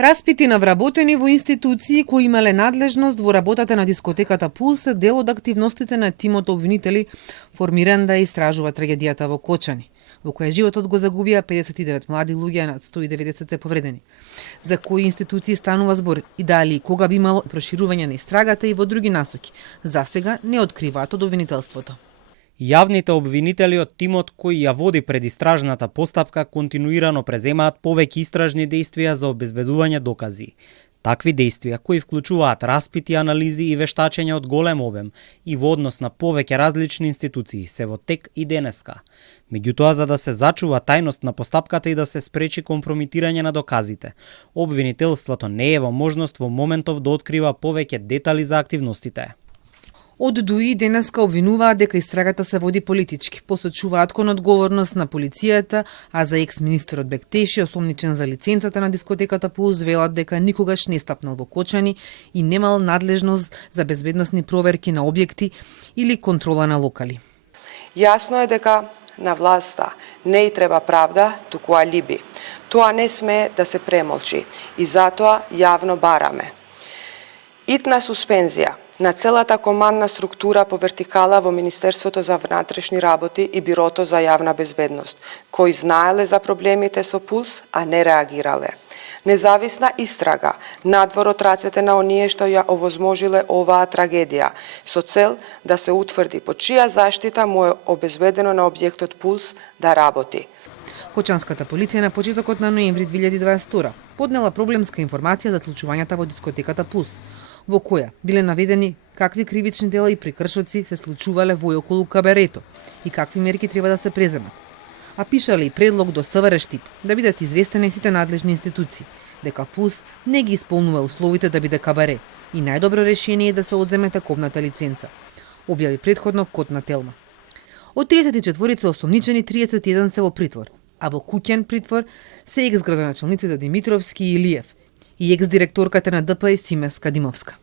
Распити на вработени во институции кои имале надлежност во работата на дискотеката Пулс се дел од активностите на тимот обвинители формиран да истражува трагедијата во Кочани, во која животот го загубија 59 млади луѓе, над 190 се повредени. За кои институции станува збор и дали и кога би имало проширување на истрагата и во други насоки, засега не откриваат од обвинителството. Јавните обвинители од тимот кој ја води предистражната постапка континуирано преземаат повеќе истражни дејствија за обезбедување докази. Такви дејствија кои вклучуваат распити, анализи и вештачења од голем обем и во однос на повеќе различни институции се во тек и денеска. Меѓутоа, за да се зачува тајност на постапката и да се спречи компромитирање на доказите, обвинителството не е во можност во моментов да открива повеќе детали за активностите. Од ДУИ денеска обвинуваат дека истрагата се води политички, посочуваат кон одговорност на полицијата, а за екс-министерот Бектеши, осомничен за лиценцата на дискотеката Пулс, велат дека никогаш не стапнал во Кочани и немал надлежност за безбедносни проверки на објекти или контрола на локали. Јасно е дека на власта не и треба правда, туку алиби. Тоа не смее да се премолчи и затоа јавно бараме итна суспензија на целата командна структура по вертикала во Министерството за внатрешни работи и Бирото за јавна безбедност, кои знаеле за проблемите со Пулс, а не реагирале. Независна истрага надвор од рацете на оние што ја овозможиле оваа трагедија, со цел да се утврди по чија заштита му е обезбедено на објектот Пулс да работи. Кочанската полиција на почетокот на ноември 2022 поднела проблемска информација за случувањата во дискотеката Пулс, во која биле наведени какви кривични дела и прекршоци се случувале во и околу кабарето и какви мерки треба да се преземат. А пишале и предлог до СВР Штип да бидат известени сите надлежни институции дека Пулс не ги исполнува условите да биде кабаре и најдобро решение е да се одземе таковната лиценца, објави предходно Кот на Телма. Од 34 осомничени 31 се во притвор, а во куќен притвор се екс-градоначалниците Димитровски и Илиев и екс-директорката на ДП Симеска Димовска.